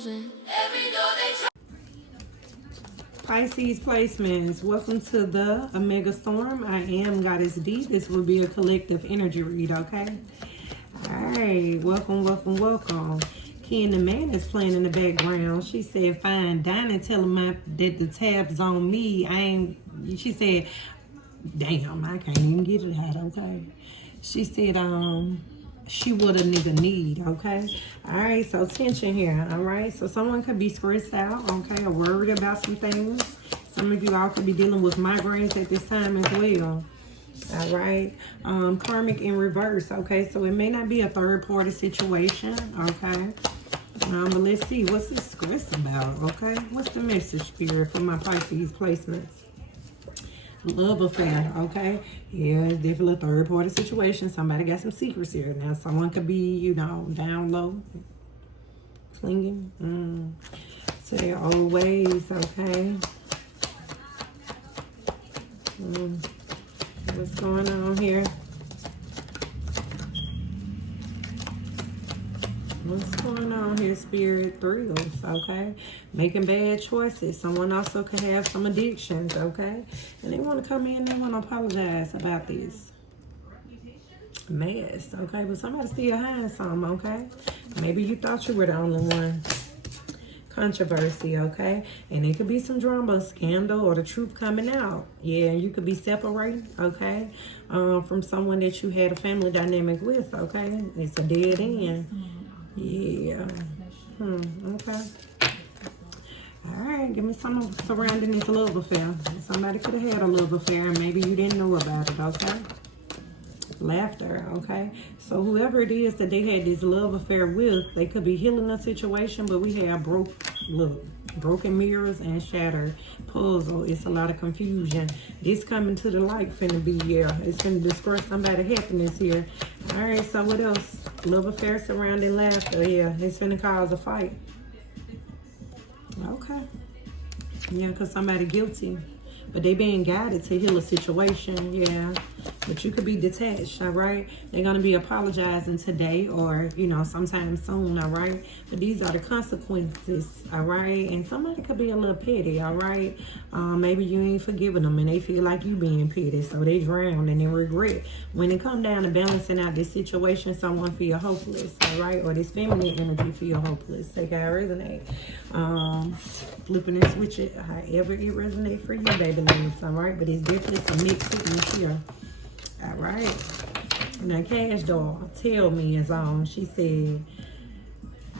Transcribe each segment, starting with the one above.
losing. Every door they try. Pisces placements, welcome to the Omega Storm. I am Goddess D. This will be a collective energy read, okay? Alright, welcome. Ken the man is playing in the background. She said, fine dining, tell him that the tab's on me. She said, damn, I can't even get it out, okay? She said, she would a nigga need, okay? All right, so tension here, all right? So someone could be stressed out, okay, or worried about some things. Some of you all could be dealing with migraines at this time as well, all right? Karmic in reverse, okay? So it may not be a third-party situation, okay? But let's see, what's this stress about, okay? What's the message, Spirit, for my Pisces placements? Love affair, okay? Yeah, it's definitely a third-party situation. Somebody got some secrets here. Now, someone could be, you know, down low, clinging to their old ways, okay? What's going on here? What's going on here, Spirit? Thrills, okay? Making bad choices. Someone also could have some addictions, okay? And they want to come in, they want to apologize about this mess, okay? But somebody still hiding something, okay? Maybe you thought you were the only one. Controversy, okay? And it could be some drama, scandal, or the truth coming out. Yeah, you could be separated, okay? From someone that you had a family dynamic with, okay? It's a dead end. Yeah. Okay. All right. Give me some surrounding this love affair. Somebody could have had a love affair and maybe you didn't know about it, okay? Laughter, okay? So whoever it is that they had this love affair with, they could be healing a situation, but we have broken mirrors and shattered puzzle. It's a lot of confusion. This coming to the light finna be, yeah, it's finna disperse somebody's happiness here. All right, so what else? Love affair surrounding laughter. Yeah, it's finna cause a fight. Okay. Yeah, because somebody guilty. But they being guided to heal a situation, yeah. But you could be detached, all right? They're going to be apologizing today or, you know, sometime soon, all right? But these are the consequences, all right? And somebody could be a little petty, all right? Maybe you ain't forgiving them and they feel like you being petty, so they drown and they regret. When it come down to balancing out this situation, someone feel hopeless, all right? Or this feminine energy feel hopeless. Take how it resonate. Flipping and switch it however it resonates for you, baby loves, all right? But it's definitely some mixed signals here. All right. Now, Cash Doll, tell me is on. She said,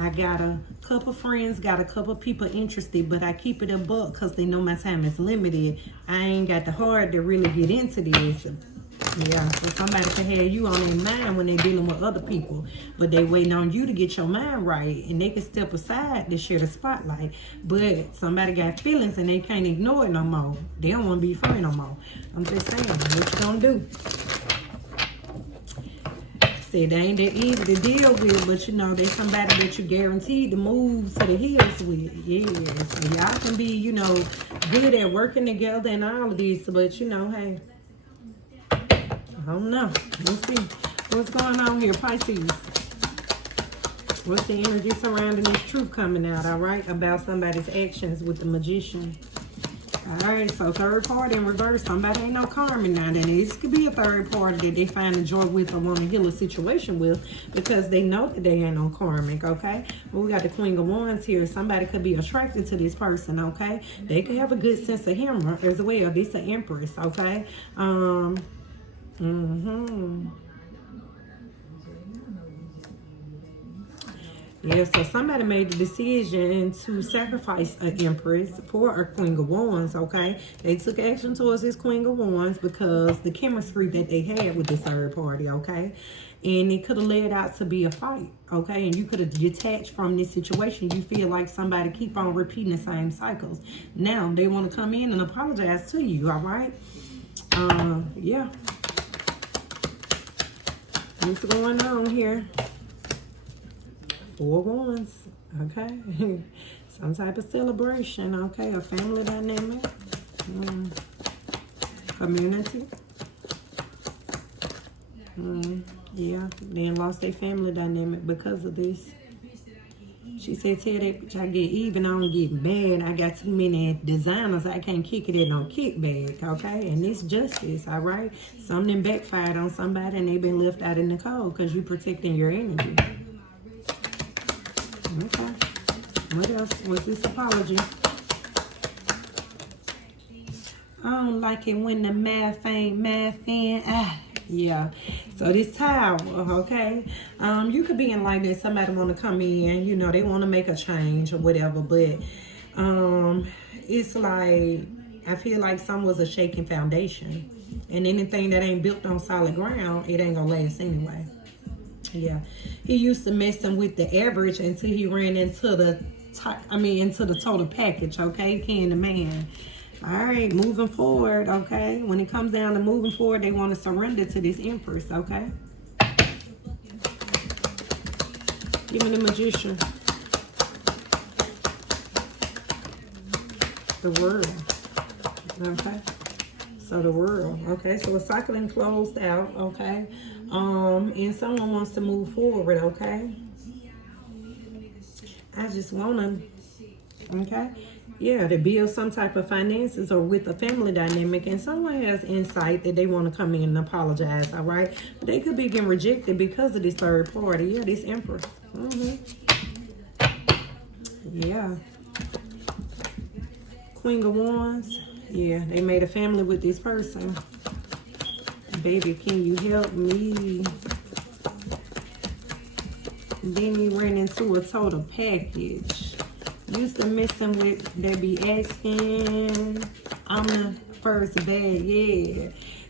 I got a couple friends, got a couple people interested, but I keep it a buck because they know my time is limited. I ain't got the heart to really get into this. Yeah, so somebody can have you on their mind when they're dealing with other people, but they waiting on you to get your mind right, and they can step aside to share the spotlight. But somebody got feelings and they can't ignore it no more. They don't want to be friends no more. I'm just saying, what you gonna do? Said they ain't that easy to deal with, but you know, there's somebody that you guaranteed to move to the hills with. Yeah, so y'all can be, you know, good at working together and all of this, but you know, hey, I don't know. Let's see. What's going on here, Pisces? What's the energy surrounding this truth coming out, all right? About somebody's actions with the Magician. All right, so third party in reverse. Somebody ain't no karma now. Then this could be a third party that they find a joy with or want to heal a situation with because they know that they ain't no karmic, okay? Well, we got the Queen of Wands here. Somebody could be attracted to this person, okay? They could have a good sense of humor as well. This is an Empress, okay? Yeah, so somebody made the decision to sacrifice an Empress for a Queen of Wands, okay? They took action towards this Queen of Wands because the chemistry that they had with this third party, okay? And it could have led out to be a fight, okay? And you could have detached from this situation. You feel like somebody keep on repeating the same cycles. Now, they want to come in and apologize to you, all right? Yeah. What's going on here? 4 Wands, okay? Some type of celebration, okay? A family dynamic, community. Yeah, they lost their family dynamic because of this. She said, tell that bitch I get even, I don't get bad. I got too many designers, I can't kick it in no kickback, okay? And it's justice, all right? Something backfired on somebody and they been left out in the cold because you protecting your energy. Okay. What else? What's this apology? I don't like it when the math ain't mathing. Yeah. So this tower, okay? You could be in like that. Somebody want to come in, you know, they want to make a change or whatever. But it's like, I feel like some was a shaking foundation. And anything that ain't built on solid ground, it ain't going to last anyway. Yeah. He used to messing with the average until he ran into the into the total package, okay? King the man. All right, moving forward, okay? When it comes down to moving forward, they want to surrender to this Empress, okay? Give me the Magician. The World, okay? So the World, okay? So a cycling closed out, okay? And someone wants to move forward, okay? I just want to, okay? Yeah, to build some type of finances or with a family dynamic, and someone has insight that they want to come in and apologize, all right? But they could be getting rejected because of this third party. Yeah, this Emperor. Yeah. Queen of Wands. Yeah, they made a family with this person. Baby, can you help me? Then you ran into a total package. Used to messing with, they be asking, I'm the first bad, yeah.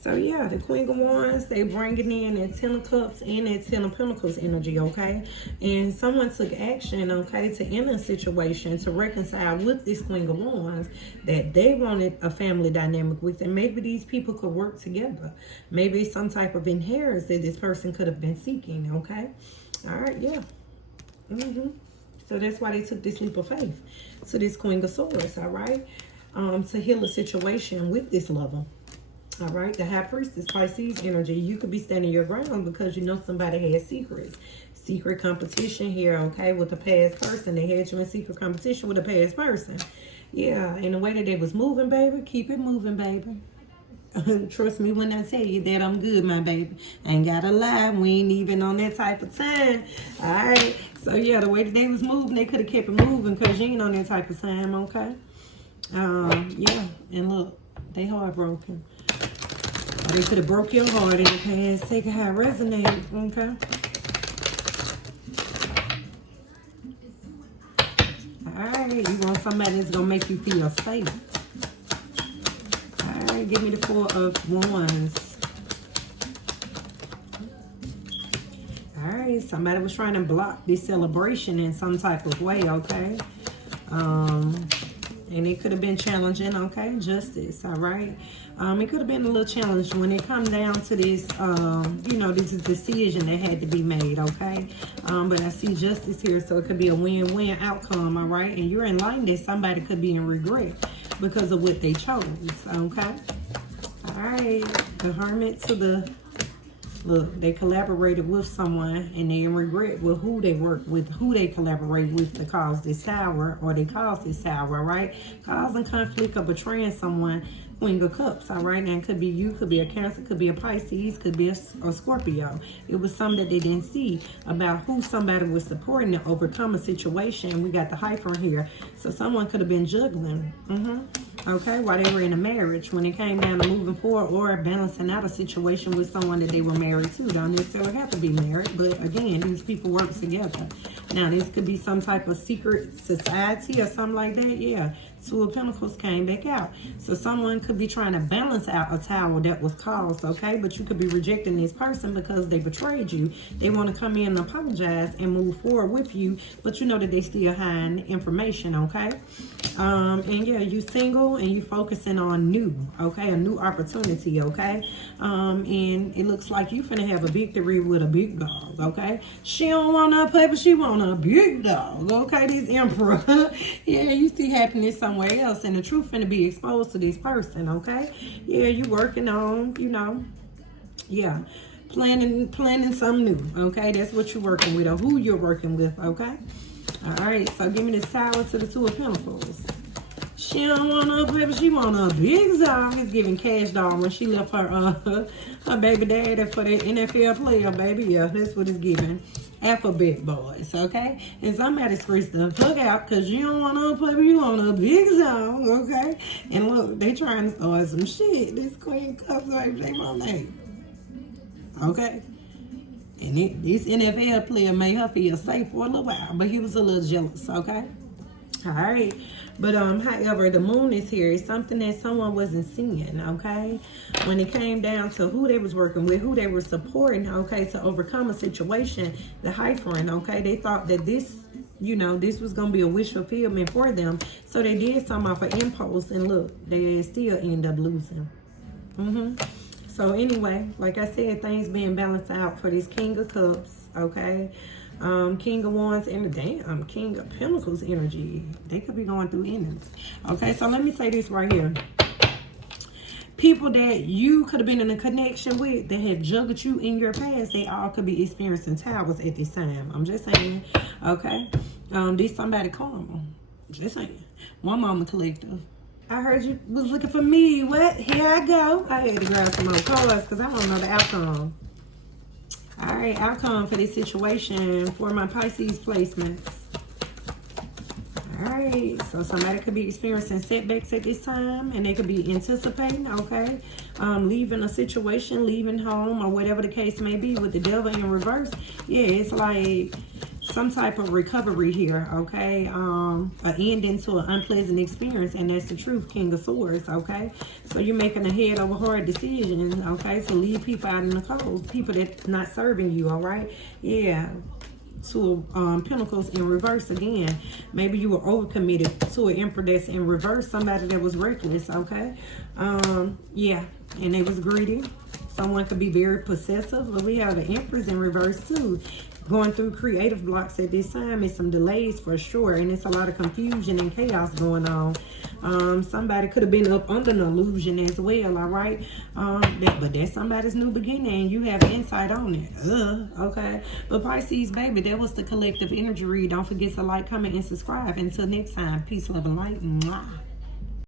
So yeah, the Queen of Wands, they bringing in that 10 of Cups and that 10 of Pentacles energy, okay? And someone took action, okay, to end a situation, to reconcile with this Queen of Wands, that they wanted a family dynamic with, and maybe these people could work together. Maybe some type of inheritance that this person could have been seeking, okay? All right, yeah. So that's why they took this leap of faith to this Queen of Swords, all right? To heal a situation with this lover, all right? The High Priestess, Pisces energy. You could be standing your ground because you know somebody has secrets. Secret competition here, okay, with the past person. They had you in secret competition with a past person. Yeah, and the way that they was moving, baby, keep it moving, baby. Trust me when I tell you that I'm good, my baby. I ain't gotta lie. We ain't even on that type of time. All right. So, yeah, the way that they was moving, they could have kept it moving because you ain't on that type of time, okay? Yeah. And look, they heartbroken. Or they could have broke your heart in the past. Take it how it resonated, okay? All right. You want somebody that's going to make you feel safe. Give me the Four of Wands. All right, somebody was trying to block this celebration in some type of way, okay? And it could have been challenging, okay? Justice, all right? It could have been a little challenge when it come down to this, you know, this decision that had to be made, okay? But I see justice here, so it could be a win-win outcome, all right? And you're in line that somebody could be in regret because of what they chose, okay? All right, the Hermit to the, look, they collaborated with someone and they in regret with who they work with, who they collaborate with to cause this sour, or they cause this sour, right? Causing conflict or betraying someone. Queen of Cups, all right? And it could be you, could be a Cancer, could be a Pisces, could be a Scorpio. It was something that they didn't see about who somebody was supporting to overcome a situation. We got the hyphen here. So someone could have been juggling, okay, while they were in a marriage. When it came down to moving forward or balancing out a situation with someone that they were married to. Don't necessarily have to be married, but again, these people work together. Now, this could be some type of secret society or something like that, yeah. Two of Pentacles came back out. So someone could be trying to balance out a tower that was caused, okay? But you could be rejecting this person because they betrayed you. They want to come in and apologize and move forward with you, but you know that they still hiding information, okay? And yeah, you single and you focusing on new, okay? A new opportunity, okay? And it looks like you finna have a victory with a big dog, okay? She don't want no paper, she want a big dog, okay? This Emperor. Yeah, you see happiness somewhere else, and the truth finna be exposed to this person, okay? Yeah, you working on, you know, yeah, planning something new, okay? That's what you're working with, or who you're working with, okay? All right, so give me this Tower to the Two of Pentacles. She don't want no baby, she want a big song. It's giving cash doll when she left her her baby daddy for the NFL player, baby. Yeah, that's what it's giving. Alphabet boys, okay? And somebody screeched the fuck out because you don't want no baby, you want a big song, okay? And look, they trying to start some shit. This Queen Cups, baby, they want that. Okay? And this NFL player made her feel safe for a little while, but he was a little jealous, okay? All right. But however, the moon is here. It's something that someone wasn't seeing, okay? When it came down to who they was working with, who they were supporting, okay, to overcome a situation, the Hierophant, okay? They thought that this, you know, this was going to be a wish fulfillment for them. So they did something off of impulse, and look, they still end up losing. So anyway, like I said, things being balanced out for this King of Cups, okay? King of Wands and the damn King of Pentacles energy. They could be going through innings. Okay, so let me say this right here. People that you could have been in a connection with that had juggled you in your past, they all could be experiencing towers at this time. I'm just saying, okay? This somebody karma. Just saying. One Moment Collective. I heard you was looking for me. What? Here I go. I had to grab some more cards because I don't know the outcome. All right, outcome for this situation for my Pisces placements. All right, so somebody could be experiencing setbacks at this time, and they could be anticipating, okay, leaving a situation, leaving home, or whatever the case may be. With the Devil in reverse, yeah, it's like some type of recovery here, okay? An ending to an unpleasant experience, and that's the truth, King of Swords, okay? So you're making a head over heart decision, okay? To leave people out in the cold, people that's not serving you, all right? Yeah. Two of Pentacles in reverse again. Maybe you were overcommitted to an Emperor that's in reverse, somebody that was reckless, okay? Yeah, and they was greedy. Someone could be very possessive, but we have the Empress in reverse too. Going through creative blocks at this time is some delays for sure, and it's a lot of confusion and chaos going on. Somebody could have been up under an illusion as well, all right? But that's somebody's new beginning, and you have insight on it. Okay? But Pisces, baby, that was the collective energy read. Don't forget to like, comment, and subscribe. Until next time, peace, love, and light. Mwah.